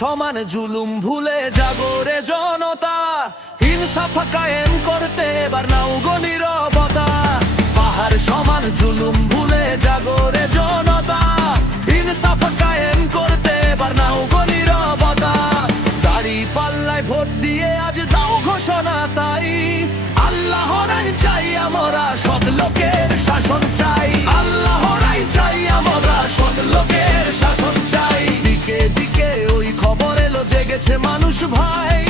সমান জুলুম ভুলে জাগরে জনতা, ইনসাফ কায়েম করতে এবার নাও গো নীরবতা। পাহাড় সমান জুলুম ভুলে জাগরে জনতা, ইনসাফ কায়েম করতে এবার নাও গো নীরবতা। দাড়ি পাল্লায় ভোট দিয়ে আজ দাও ঘোষণা তাই, আল্লাহর আইন চাই আমরা, সৎ লোকের শাসন চাই। আল্লাহর আইন চাই আমরা, সৎ লোকের শাসন চাই। দিকে দিকে ওই খবর এলো জেগেছে মানুষ ভাই,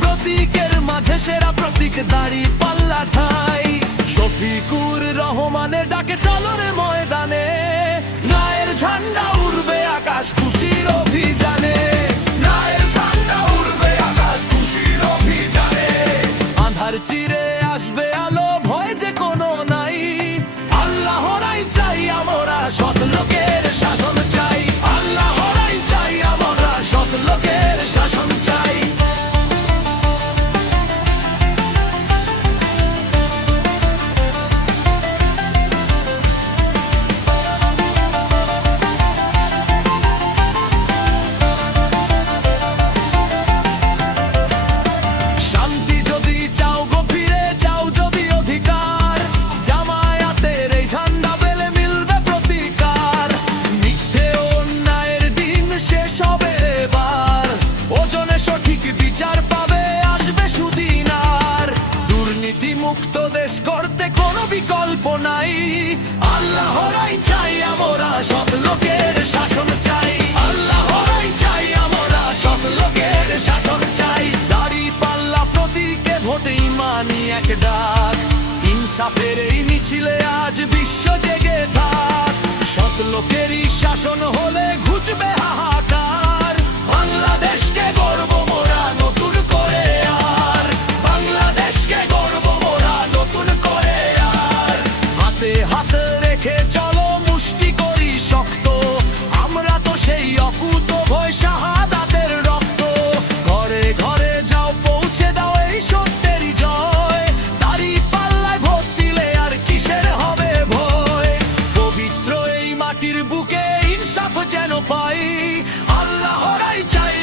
প্রতীকের মাঝে সেরা প্রতীক দাড়ি পাল্লা ঠাই। শফিকুর রহমানের ডাকে চলো রে ময়দানে, ন্যায়ের ঝান্ডা উড়বে আকাশ খুশির অভিযানে। ন্যায়ের ঝান্ডা উড়বে আকাশ খুশির অভিযানে। আঁধার চিরে আসবে আলো, ভয় যে কোনো নাই। আল্লাহর আইন চাই আমরা, সৎ লোকের শাসন চাই। আল্লাহর আইন চাই আমরা, সৎ লোকের শাসন চাই। শান্তি যদি চাও গো ফিরে যাও যদি অধিকার, জামায়াতের এই ঝান্ডা বেলে মিলবে প্রতিকার। মিথ্যে অন্যায়ের দিন শেষ হবে এবার, ওজনে সঠিক বিচার পাবে আসবে সুদিন আর। দুর্নীতি মুক্ত দেশ করতে কোনো বিকল্প নাই। আল্লাহর আইন চাই আমরা, সৎ লোকের শাসন চাই। আল্লাহর আইন চাই আমরা, সৎ লোকের শাসন চাই। দাড়ি পাল্লা প্রতীকে ভোটে ইমানি এক ডাক, ইনসাফের এই মিছিলে আজ বিশ্ব জেগে থাক। সৎ লোকেরই শাসন হলে ঘুচবে হাহাকার, বাংলাদেশকে গর্ব মোরা নতুন করে আর। বাংলাদেশকে গর্ব মোরা নতুন করে আর। হাতে হাতে রেখে চলো মুষ্টি করি শক্ত, আমরা তো সেই অকুত ভয় শাহাদাতের রক্ত। ঘরে ঘরে যাও পৌঁছে দাও এই সত্যেরই জয়, দাড়ি পাল্লায় ভোট দিলে আর কিসের হবে ভয়। পবিত্র এই মাটির বুকে ইনসাফ যেন পাই, আল্লাহর আইন চাই